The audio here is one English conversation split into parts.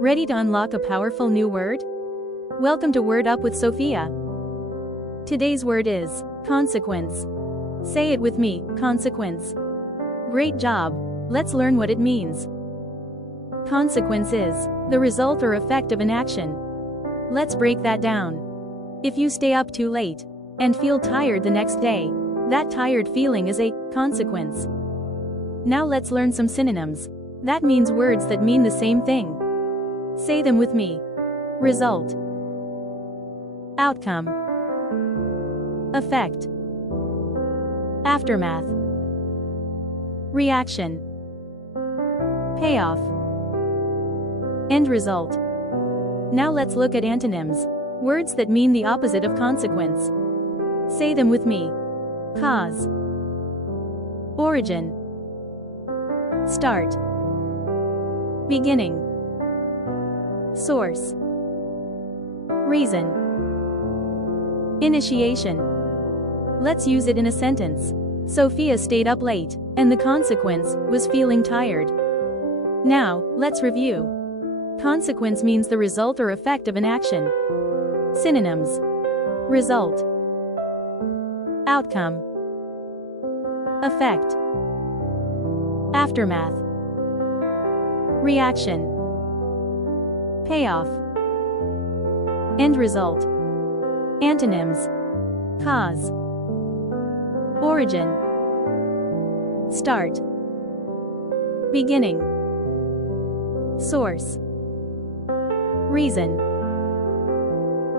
Ready to unlock a powerful new word? Welcome to Word Up with Sofia. Today's word is consequence. Say it with me, consequence. Great job. Let's learn what it means. Consequence is the result or effect of an action. Let's break that down. If you stay up too late and feel tired the next day, that tired feeling is a consequence. Now let's learn some synonyms. That means words that mean the same thing. Say them with me. Result, outcome, effect, aftermath, reaction, payoff, end result. Now let's look at antonyms, words that mean the opposite of consequence. Say them with me. Cause, origin, start, beginning, source, reason, initiation. Let's use it in a sentence. Sofia stayed up late, and the consequence was feeling tired. Now, let's review. Consequence means the result or effect of an action. Synonyms: result, outcome, effect, aftermath, reaction, payoff, end result. Antonyms: cause, origin, start, beginning, source, reason,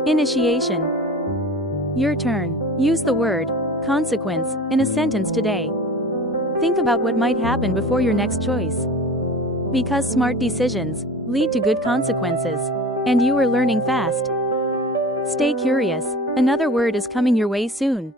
initiation. Your turn. Use the word consequence in a sentence today. Think about what might happen before your next choice. Because smart decisions lead to good consequences, and you are learning fast. Stay curious, another word is coming your way soon.